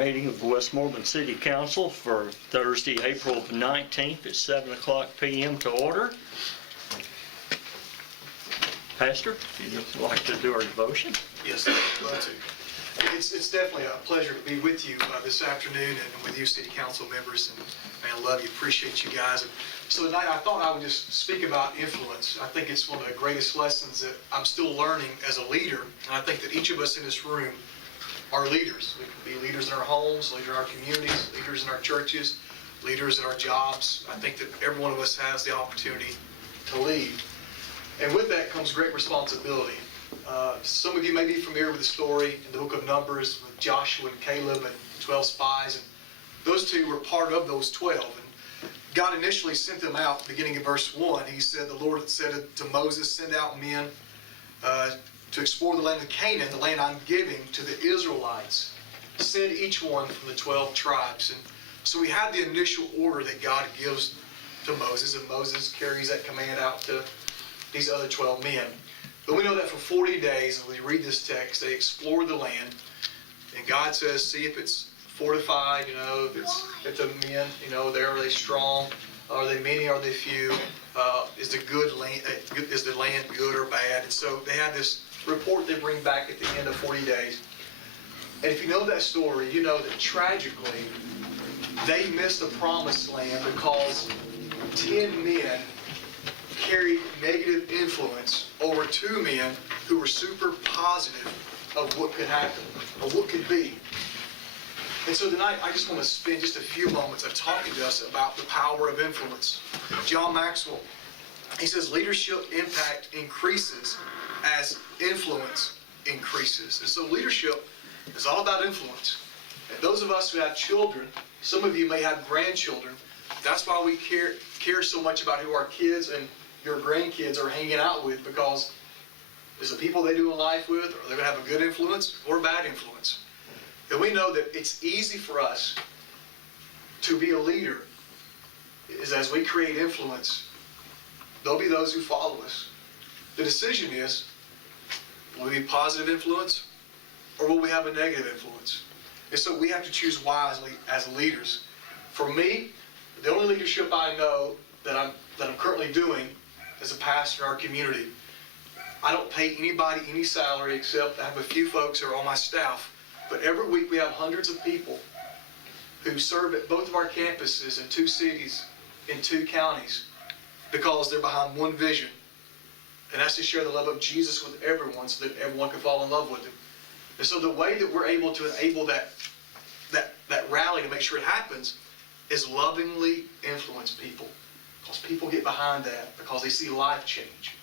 meeting of the Westmoreland City Council for Thursday, April 19th at 7 o'clock p.m. to order. Pastor, if you'd like to do our devotion. Yes, I'd love to. It's definitely a pleasure to be with you this afternoon and with you city council members. And man, I love you, appreciate you guys. And so tonight I thought I would just speak about influence. I think it's one of the greatest lessons that I'm still learning as a leader. And I think that each of us in this room are leaders. We can be leaders in our homes, leaders in our communities, leaders in our churches, leaders in our jobs. I think that every one of us has the opportunity to lead. And with that comes great responsibility. Some of you may be familiar with the story in the book of Numbers with Joshua and Caleb and 12 spies. And those two were part of those 12. And God initially sent them out, beginning in verse 1. He said, the Lord had said to Moses, send out men to explore the land of Canaan, the land I'm giving to the Israelites. Send each one from the 12 tribes. And so we had the initial order that God gives to Moses, and Moses carries that command out to these other 12 men. But we know that for 40 days, as we read this text, they explored the land. And God says, see if it's fortified, if the men, are they strong? Are they many? Are they few? Is the land good or bad? And so they have this report they bring back at the end of 40 days. And if you know that story, you know that tragically, they missed the promised land because 10 men carried negative influence over 2 men who were super positive of what could happen, or what could be. And so tonight, I just want to spend just a few moments of talking to us about the power of influence. John Maxwell, he says, leadership impact increases as influence increases. And so leadership is all about influence. And those of us who have children, some of you may have grandchildren, that's why we care so much about who our kids and your grandkids are hanging out with, because is the people they do in life with, are they going to have a good influence or a bad influence? And we know that it's easy for us to be a leader, is as we create influence, there'll be those who follow us. The decision is, will we be positive influence or will we have a negative influence? And so we have to choose wisely as leaders. For me, the only leadership I know that I'm currently doing as a pastor in our community, I don't pay anybody any salary except I have a few folks who are on my staff. But every week we have hundreds of people who serve at both of our campuses in 2 cities, in 2 counties, because they're behind one vision. And that's to share the love of Jesus with everyone so that everyone can fall in love with him. And so the way that we're able to enable that rally to make sure it happens is lovingly influence people. Because people get behind that because they see life change.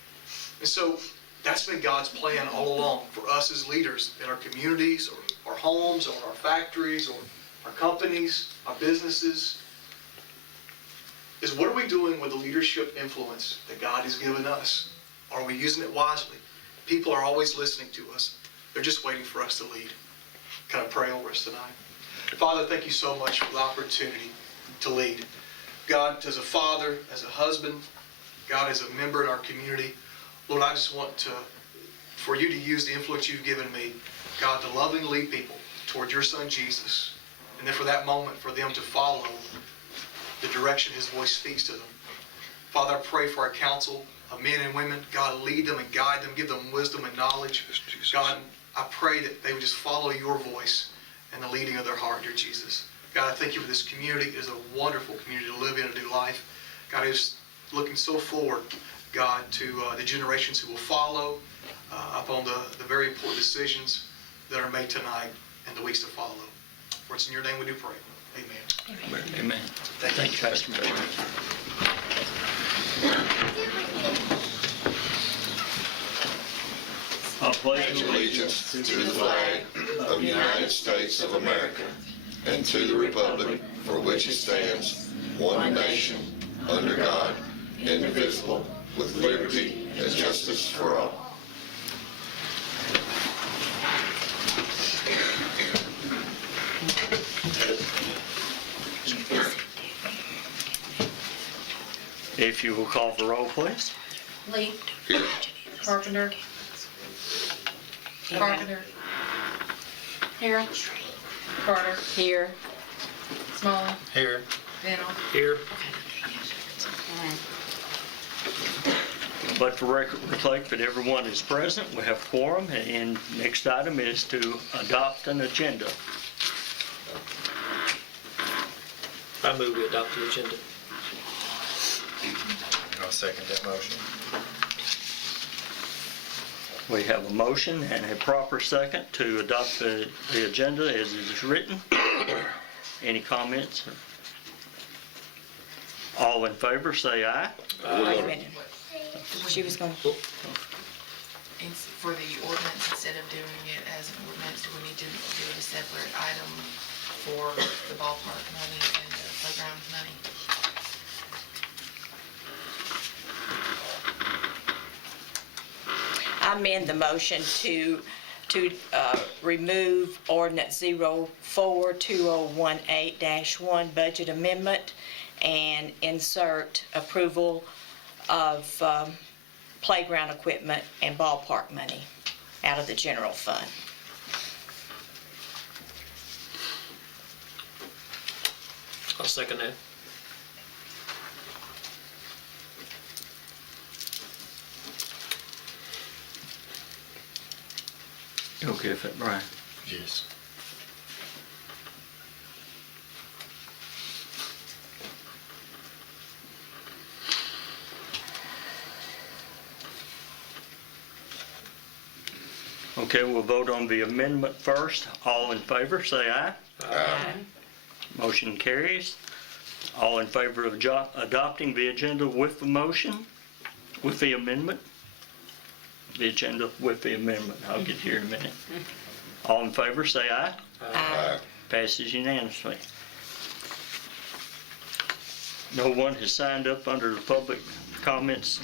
And so that's been God's plan all along for us as leaders in our communities or our homes or our factories or our companies, our businesses, is what are we doing with the leadership influence that God has given us? Are we using it wisely? People are always listening to us. They're just waiting for us to lead. Kind of pray over us tonight. Father, thank you so much for the opportunity to lead. God, as a father, as a husband, God, as a member in our community, Lord, I just want for you to use the influence you've given me, God, to lovingly lead people toward your son Jesus. And then for that moment, for them to follow the direction his voice speaks to them. Father, I pray for our council of men and women. God, lead them and guide them, give them wisdom and knowledge. God, I pray that they would just follow your voice and the leading of their heart, dear Jesus. God, I thank you for this community. It is a wonderful community to live in and do life. God, I was looking so forward, God, to the generations who will follow upon the very important decisions that are made tonight and the weeks to follow. For it's in your name we do pray. Amen. Amen. Amen. Thank you, Pastor. I pledge allegiance to the flag of the United States of America and to the republic for which it stands, one nation, under God, indivisible, with liberty and justice for all. If you will call for roll, please. Lee. Here. Carpenter. Harrell. Carter, Here. Smalley, Here. Bennell. Here. Let the record reflect that everyone is present. We have quorum, and next item is to adopt an agenda. I move we adopt the agenda. I'll second that motion. We have a motion and a proper second to adopt the agenda as it is written. Any comments? All in favor, say aye. Wait a minute. She was going, It's for the ordinance, instead of doing it as an ordinance, do we need to do a separate item for the ballpark money and the playground money? I amend the motion to remove ordinance 042018-1 budget amendment and insert approval of playground equipment and ballpark money out of the general fund. I'll second that. You okay with it, Brian? Yes. Okay, we'll vote on the amendment first. All in favor, say aye. Aye. Motion carries. All in favor of adopting the agenda with the motion, with the amendment? The agenda with the amendment. I'll get here in a minute. All in favor, say aye. Aye. Passes unanimously. No one has signed up under the public comments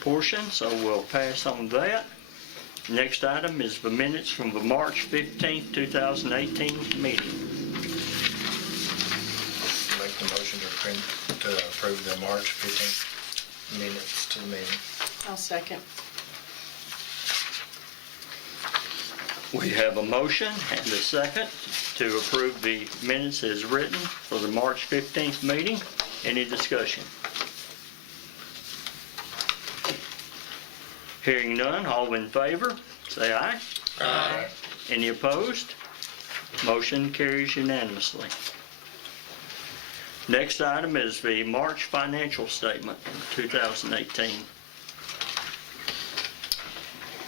portion, so we'll pass on that. Next item is the minutes from the March 15th, 2018 meeting. Make the motion to approve the March 15th minutes to the meeting. I'll second. We have a motion and a second to approve the minutes as written for the March 15th meeting. Any discussion? Hearing none, all in favor, say aye. Aye. Any opposed? Motion carries unanimously. Next item is the March financial statement for 2018.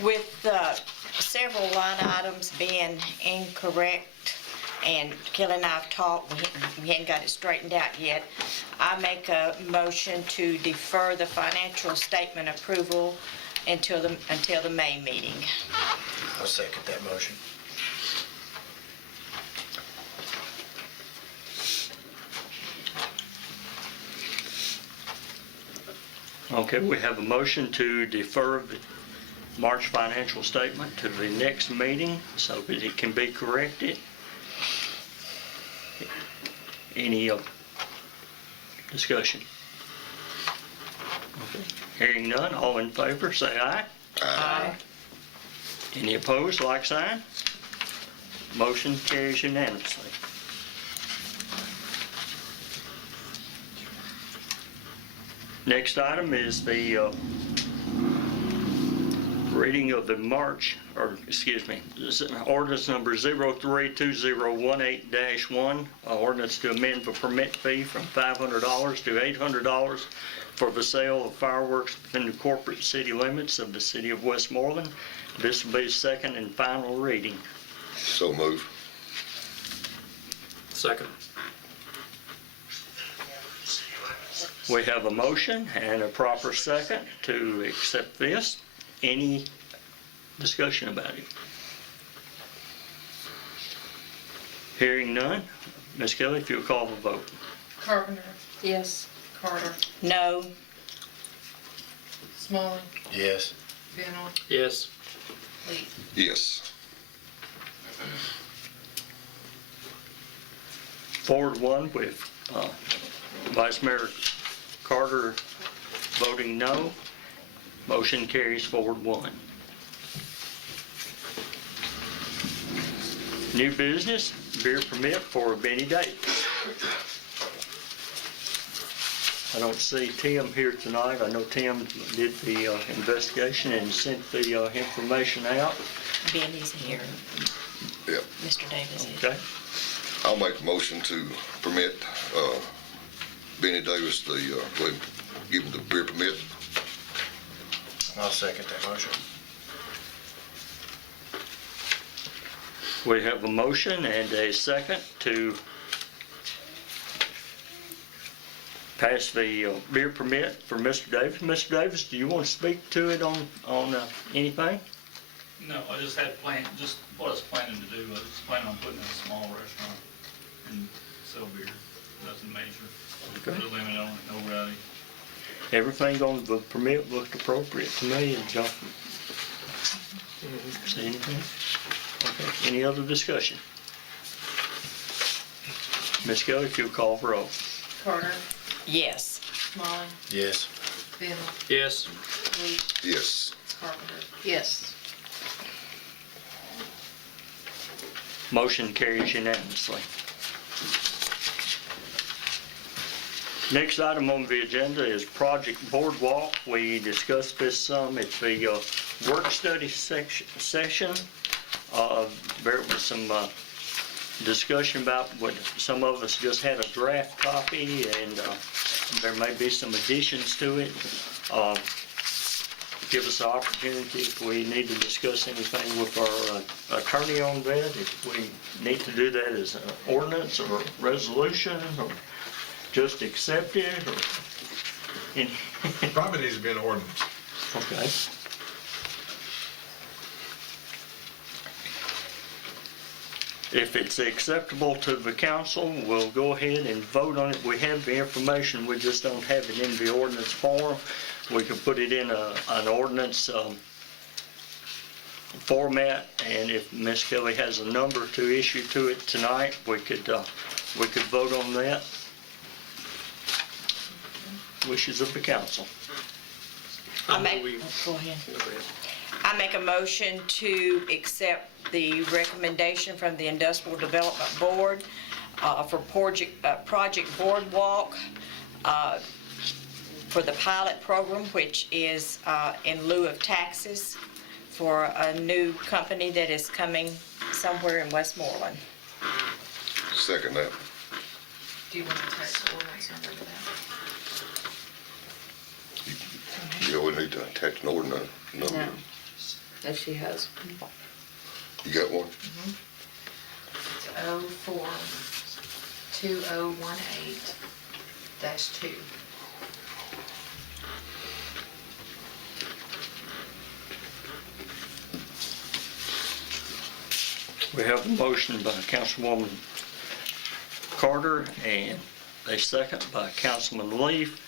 With several line items being incorrect, and Kelly and I have talked, we hadn't got it straightened out yet, I make a motion to defer the financial statement approval until the May meeting. I'll second that motion. Okay, we have a motion to defer the March financial statement to the next meeting so that it can be corrected. Any discussion? Okay. Hearing none, all in favor, say aye. Aye. Any opposed, like sign? Motion carries unanimously. Next item is the reading of the ordinance number 032018-1, ordinance to amend the permit fee from $500 to $800 for the sale of fireworks within the corporate city limits of the city of Westmoreland. This will be second and final reading. So move. Second. We have a motion and a proper second to accept this. Any discussion about it? Hearing none, Ms. Kelly, if you'll call the vote. Carpenter, Yes. Carter, No. Smalley, Yes. Bennell, Yes. Lee. Yes. Forward one with Vice Mayor Carter voting no. Motion carries forward one. New business, beer permit for Benny Davis. I don't see Tim here tonight. I know Tim did the investigation and sent the information out. Benny's here. Yep. Mr. Davis is. Okay. I'll make a motion to permit Benny Davis the, go ahead and give him the beer permit. I'll second that motion. We have a motion and a second to pass the beer permit for Mr. Davis. Mr. Davis, do you want to speak to it on anything? No, I just had planned, just what I was planning to do, I was planning on putting in a small restaurant and sell beer, nothing major. Put a limit on it, no rowdy. Everything on the permit looked appropriate to me, and John. See anything? Okay, any other discussion? Ms. Kelly, if you'll call for roll. Carter, Yes. Smalling, Yes. Bennell, Yes. Lee, Yes. Carpenter. Yes. Motion carries unanimously. Next item on the agenda is Project Boardwalk. We discussed this some at the work study session. There was some discussion about what some of us just had a draft copy, and there may be some additions to it. Give us the opportunity if we need to discuss anything with our attorney on that, if we need to do that as an ordinance or resolution, or just accept it, or any. Probably needs to be an ordinance. Okay. If it's acceptable to the council, we'll go ahead and vote on it. We have the information, we just don't have it in the ordinance form. We can put it in an ordinance format, and if Ms. Kelly has a number to issue to it tonight, we could vote on that. Wishes of the council. Go ahead. I make a motion to accept the recommendation from the Industrial Development Board for Project Boardwalk for the pilot program, which is in lieu of taxes for a new company that is coming somewhere in Westmoreland. Second that. Do you want to attach the ordinance number to that? You know, we need to attach an ordinance number. That she has. You got one? It's 04-2018-2. We have a motion by Councilwoman Carter and a second by Councilman Leaf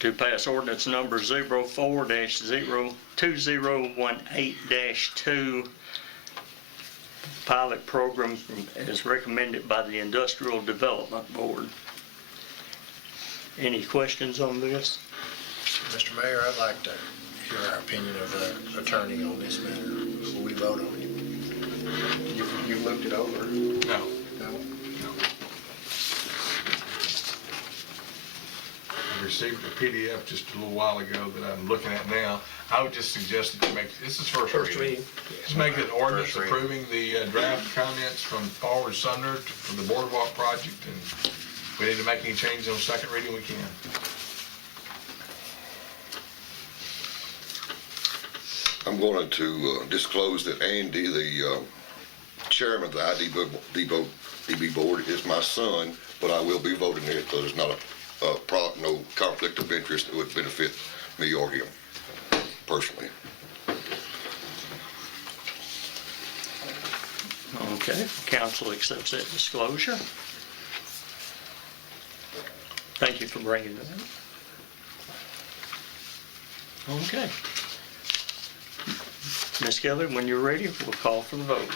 to pass ordinance number 04-2018-2 pilot program as recommended by the Industrial Development Board. Any questions on this? Mr. Mayor, I'd like to hear our opinion of the attorney on this matter before we vote on it. You've looked it over? No. No? I received a PDF just a little while ago that I'm looking at now. I would just suggest that you make, this is first reading. Just make an ordinance First reading. approving the draft comments from Forward Sumner for the Boardwalk project, and if we need to make any changes on second reading, we can. I'm going to disclose that Andy, the chairman of the IDB board, is my son, but I will be voting it, so there's not no conflict of interest that would benefit me or him personally. Okay, council accepts that disclosure. Thank you for bringing that up. Okay. Ms. Kelly, when you're ready, we'll call for the vote.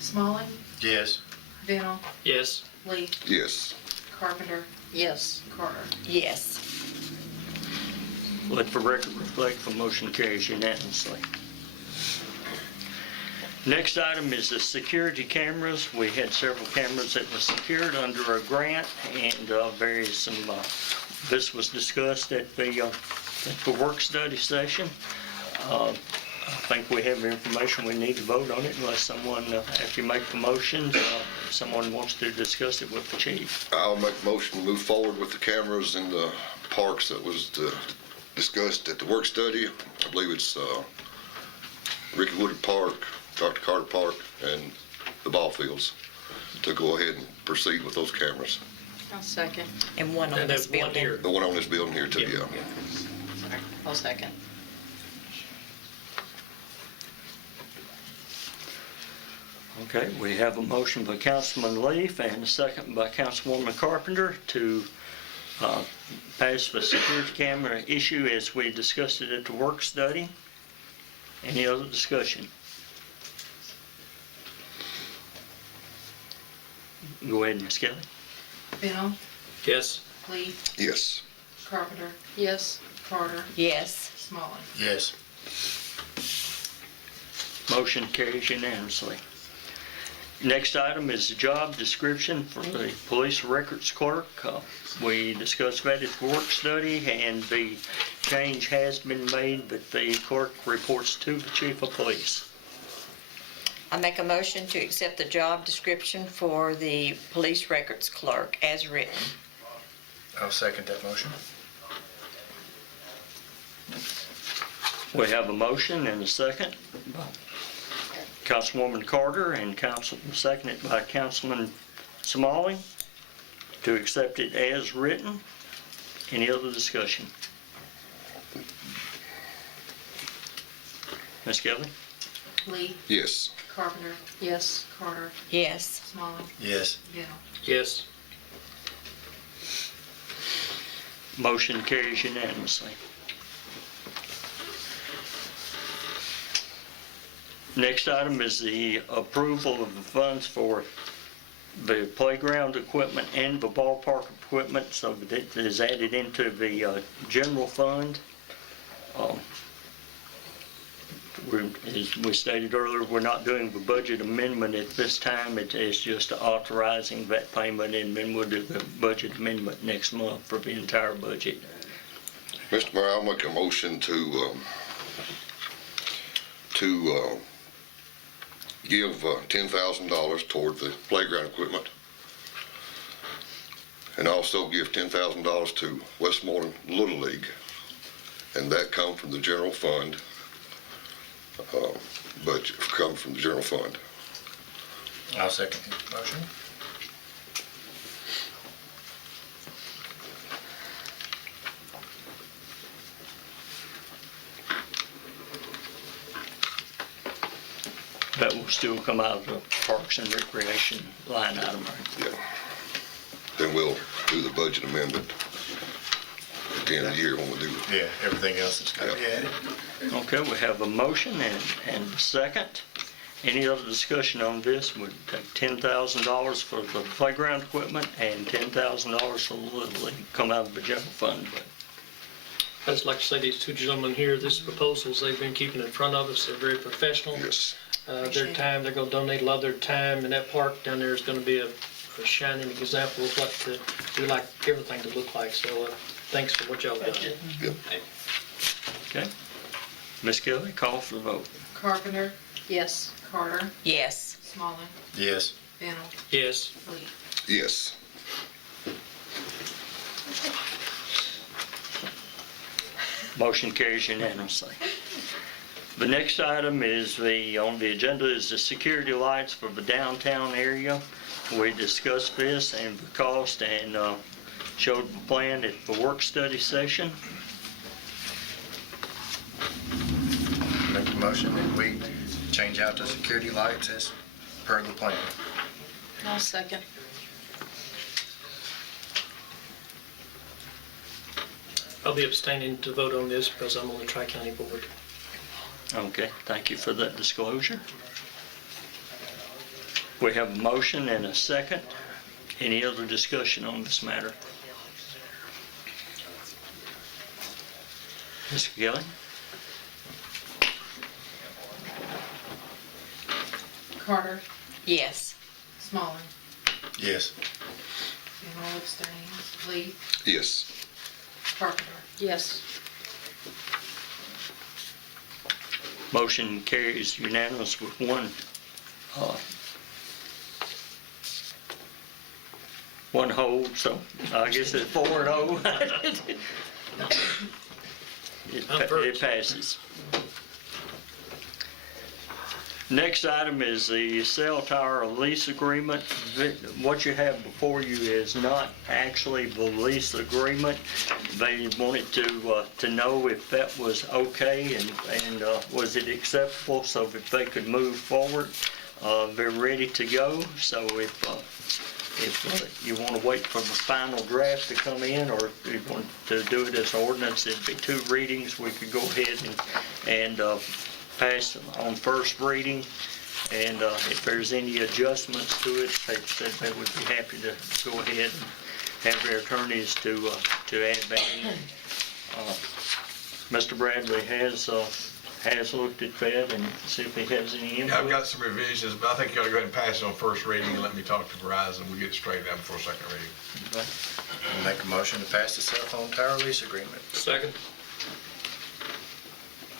Smalling, Yes. Bennell, Yes. Lee, Yes. Carpenter, Yes. Carter. Yes. Let the record reflect the motion carries unanimously. Next item is the security cameras. We had several cameras that were secured under a grant, and this was discussed at the work study session. I think we have information we need to vote on it unless someone, after you make the motions, someone wants to discuss it with the chief. I'll make a motion to move forward with the cameras in the parks that was discussed at the work study. I believe it's Ricky Woodard Park, Dr. Carter Park, and the ball fields, to go ahead and proceed with those cameras. I'll second. And one on And this there's one building. here. The one on this building here too, yeah. Sorry, I'll second. Okay, we have a motion by Councilman Leaf and a second by Councilwoman Carpenter to pass the security camera issue as we discussed it at the work study. Any other discussion? Go ahead, Ms. Kelly. Bennell, Yes. Lee, Yes. Carpenter, Yes. Carter, Yes. Smalley. Yes. Motion carries unanimously. Next item is the job description for the police records clerk. We discussed that at the work study, and the change has been made that the clerk reports to the chief of police. I make a motion to accept the job description for the police records clerk as written. I'll second that motion. We have a motion and a second by Councilwoman Carter and seconded by Councilman Smalley to accept it as written. Any other discussion? Ms. Kelly? Lee, Yes. Carpenter, Yes. Carter, Yes. Smalley, Yes. Bennell. Yes. Motion carries unanimously. Next item is the approval of the funds for the playground equipment and the ballpark equipment, so that it is added into the general fund. As we stated earlier, we're not doing the budget amendment at this time. It is just authorizing that payment, and then we'll do the budget amendment next month for the entire budget. Mr. Mayor, I'll make a motion to give $10,000 toward the playground equipment, and also give $10,000 to Westmoreland Little League, and that come from the general fund, budget, come from the general fund. I'll second the motion. That will still come out of the Parks and Recreation line item. Yeah. Then we'll do the budget amendment at the end of the year when we do it. Yeah, everything else that's got to be added. Okay, we have a motion and a second. Any other discussion on this? Would take $10,000 for the playground equipment and $10,000 for the Little League, come out of the general fund. I'd just like to say these two gentlemen here, these proposals they've been keeping in front of us, they're very professional. Yes. Their time, they're gonna donate a lot of their time, and that park down there is gonna be a shining example of what we like everything to look like, so thanks for what y'all done. Yep. Okay. Ms. Kelly, call for the vote. Carpenter, Yes. Carter, Yes. Smalley, Yes. Bennell, Yes. Lee. Yes. Motion carries unanimously. The next item is on the agenda is the security lights for the downtown area. We discussed this and the cost and showed the plan at the work study session. Make the motion that we change out the security lights as per the plan. I'll second. I'll be abstaining to vote on this because I'm on the Tri-County Board. Okay, thank you for that disclosure. We have a motion and a second. Any other discussion on this matter? Ms. Kelly? Carter, Yes. Smaller, Yes. Bennell abstains, Lee, Yes. Carpenter. Yes. Motion carries unanimous with one hold, so I guess it's 4-0. It passes. Next item is the cell tower lease agreement. What you have before you is not actually the lease agreement. They wanted to know if that was okay and was it acceptable, so if they could move forward. They're ready to go, so if you want to wait for the final draft to come in, or if you want to do it as ordinance, it'd be 2 readings. We could go ahead and pass on first reading, and if there's any adjustments to it, they said they would be happy to go ahead and have their attorneys to add that in. Mr. Bradley has looked at that and see if he has any input. I've got some revisions, but I think you ought to go ahead and pass it on first reading and let me talk to Verizon. We'll get it straightened out before second reading. Make a motion to pass the cell phone tower lease agreement. Second.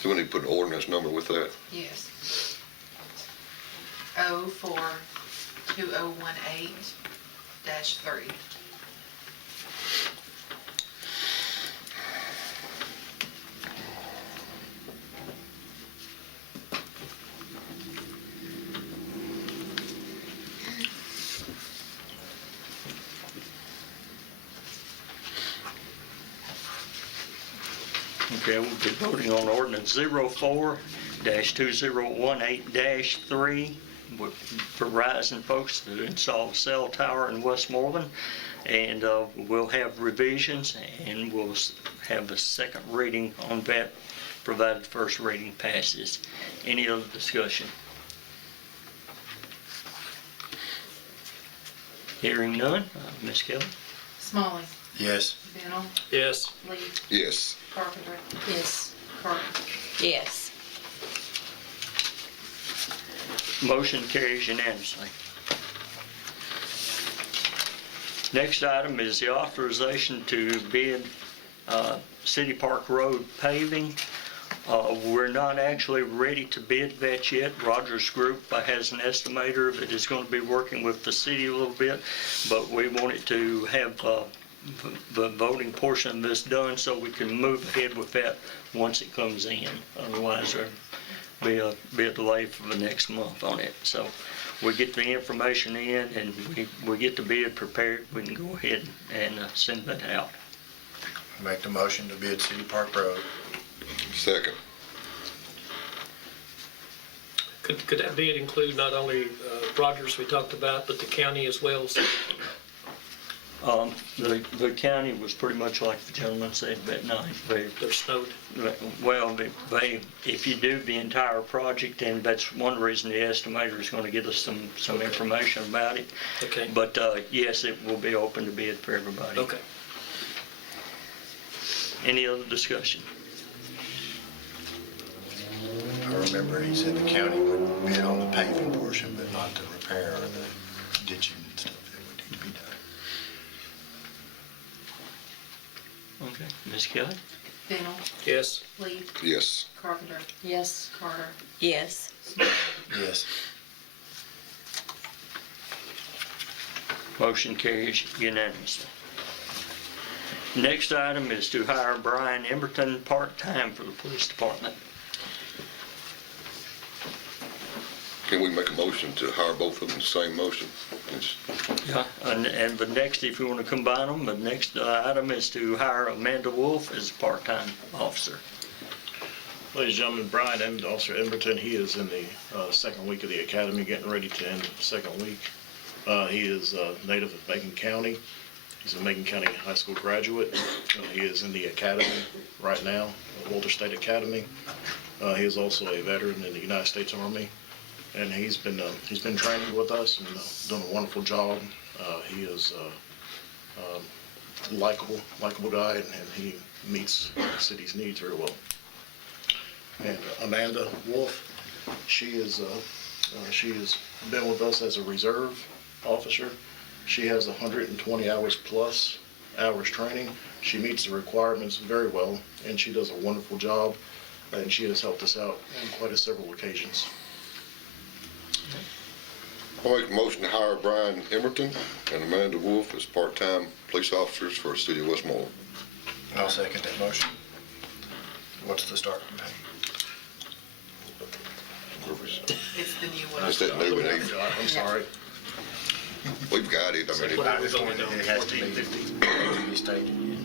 So we need to put an ordinance number with that. Yes. 04-2018-3. Okay, we'll be voting on ordinance 04-2018-3 with Verizon folks to install a cell tower in Westmoreland. And we'll have revisions and we'll have a second reading on that, provided first reading passes. Any other discussion? Hearing none, Ms. Kelly? Smalley, Yes. Bennell, Yes. Lee, Yes. Carpenter, Yes. Carter. Yes. Motion carries unanimously. Next item is the authorization to bid City Park Road paving. We're not actually ready to bid that yet. Rogers Group has an estimator that is going to be working with the city a little bit, but we wanted to have the voting portion of this done so we can move ahead with that once it comes in. Otherwise, there'll be a delay for the next month on it. So we get the information in and we get the bid prepared, we can go ahead and send that out. Make the motion to bid City Park Road. Second. Could that bid include not only Rogers we talked about, but the county as well? The county was pretty much like the gentleman said that night. They're snowed. Well, if you do the entire project, and that's one reason the estimator is going to get us some information about it. Okay. But yes, it will be open to bid for everybody. Okay. Any other discussion? I remember he said the county would bid on the paving portion, but not the repair or the ditching and stuff that would need to be done. Okay. Ms. Kelly? Bennell, Yes. Lee, Yes. Carpenter, Yes. Carter, Yes. Smalley. Yes. Motion carries unanimously. Next item is to hire Brian Emberton part-time for the police department. Can we make a motion to hire both of them in the same motion? Yeah, and the next, if you want to combine them, the next item is to hire Amanda Wolf as a part-time officer. Ladies and gentlemen, Brian Officer Emberton, he is in the second week of the academy, getting ready to end the second week. He is a native of Macon County. He's a Macon County High School graduate. He is in the academy right now, Walter State Academy. He is also a veteran in the United States Army, and he's been training with us and done a wonderful job. He is a likable guy, and he meets the city's needs very well. And Amanda Wolf, she is She has been with us as a reserve officer. She has 120 hours plus hours training. She meets the requirements very well, and she does a wonderful job, and she has helped us out on quite several occasions. I'll make a motion to hire Brian Emerton and Amanda Wolf as part-time police officers for the city of Westmoreland. I'll second that motion. What's the start pay? It's the new one. It's that new one, I'm sorry. we've got it, I mean, What I was only doing It has to be 1450. to be stated, yeah.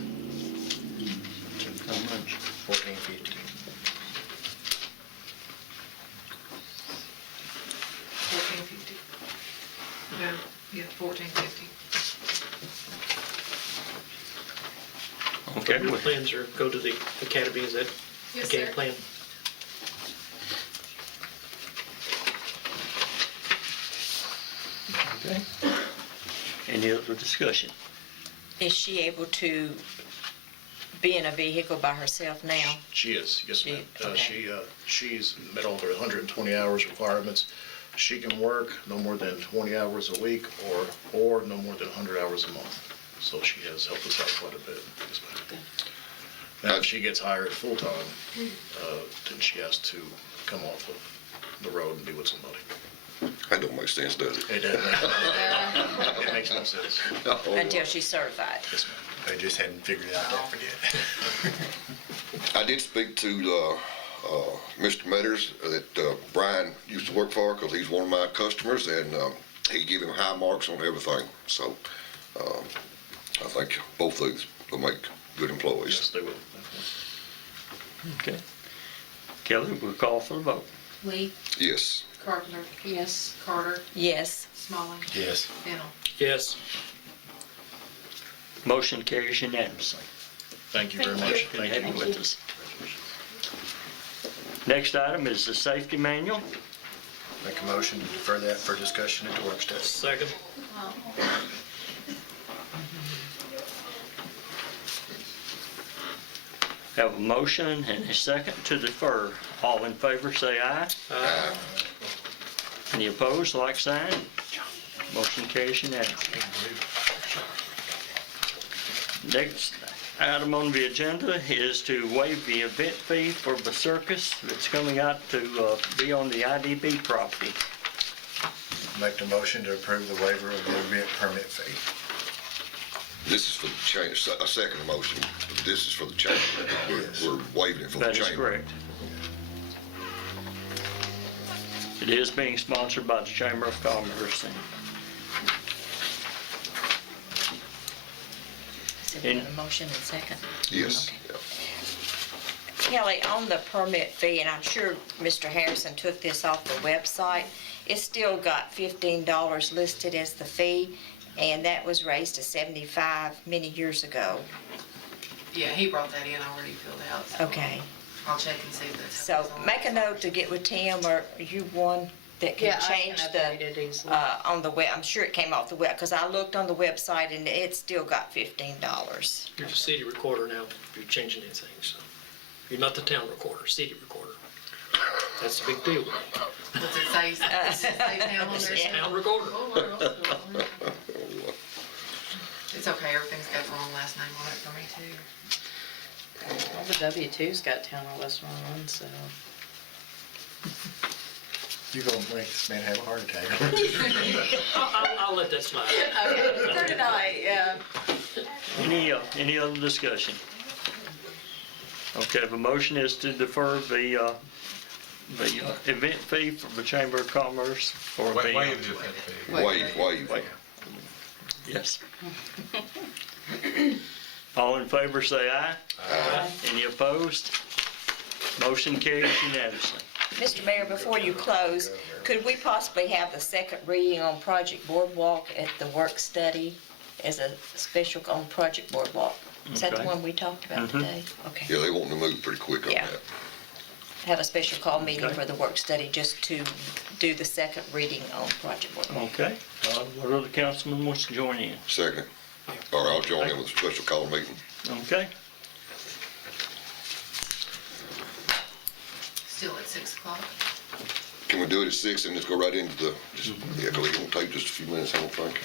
How much? 1450. 1450. No, yeah, 1450. Okay, Your plans are go to the academy, is that the Yes, game sir. plan? okay. Any other discussion? Is she able to be in a vehicle by herself now? She is, yes, ma'am. Okay. She's met all her 120 hours requirements. She can work no more than 20 hours a week or no more than 100 hours a month. So she has helped us out quite a bit. Yes, ma'am. Now, if she gets hired full-time, then she has to come off of the road and be with somebody. that don't make sense, does it? It doesn't make, it makes no sense. Until she's certified? Yes, ma'am. They just hadn't figured it out there yet. I did speak to Mr. Metters that Brian used to work for, because he's one of my customers, and he gave him high marks on everything. So I think both of these will make good employees. Yes, they will. Okay. Kelly, we'll call for the vote. Lee, Yes. Carpenter, Yes. Carter, Yes. Smalling, Yes. Bennell. Yes. Motion carries unanimously. Thank you very much. Good to Thank have you. you with us. Next item is the safety manual. Make a motion to defer that for discussion at the work study. Second? Have a motion and a second to defer. All in favor, say aye. Aye. Any opposed, like sign. Motion carries unanimously. Next item on the agenda is to waive the event fee for the circus that's coming out to be on the IDB property. Make the motion to approve the waiver of the event permit fee. This is for the change, a second motion. This is for the change. We're waiving it for the That change. is correct. It is being sponsored by the Chamber of Commerce. So we have a motion and second? Yes. Okay. Kelly, on the permit fee, and I'm sure Mr. Harrison took this off the website, it's still got $15 listed as the fee, and that was raised to 75 many years ago. Yeah, he brought that in already filled out. So Okay, I'll check and see if that's. so make a note to get with Tim, or you one that can Yeah, I can change update it the, easily. on the web, I'm sure it came off the web, because I looked on the website and it's still got $15. You're the city recorder now, if you're changing anything, so. You're not the town recorder, city recorder. That's a big deal. Does it say, does it say town on there? Yeah. Town recorder. Oh, it's okay, everything's got the wrong last name on it for me too. Well, the W-2's got town on Westmoreland, so. You're gonna make this man have a heart attack. I'll let that slide. Okay, for tonight, yeah. Any other discussion? Okay, the motion is to defer the event fee for the Chamber of Commerce for the. Waive the event fee. Waive. Yes. All in favor, say aye. Aye. Any opposed? Motion carries unanimously. Mr. Mayor, before you close, could we possibly have the second reading on Project Boardwalk at the work study as a special on Project Boardwalk? Is that the Okay. one we talked about today? Okay. Yeah, they want to move pretty quick on Yeah. that. Have a special call meeting Okay. for the work study just to do the second reading on Project Boardwalk. Okay, what other councilman wants to join in? Second. Or I'll join in with a special call meeting. Okay, Still at 6 o'clock? Can we do it at 6 and just go right into the, yeah, 'cause it won't take just a few minutes, I don't think.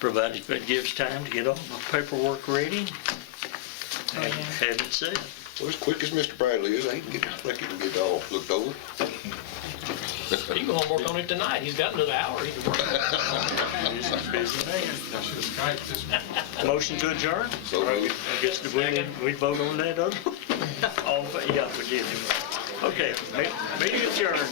Provided if it gives time to get all the paperwork ready and have it set. Well, as quick as Mr. Bradley is, I think he can get it all looked over. He can go home and work on it tonight. He's got another hour he can work on it. He's a busy man. I should have Skyped this one. Motion to adjourn? So moved. I guess we vote on that other? All, yeah, we did. Okay, meeting adjourned.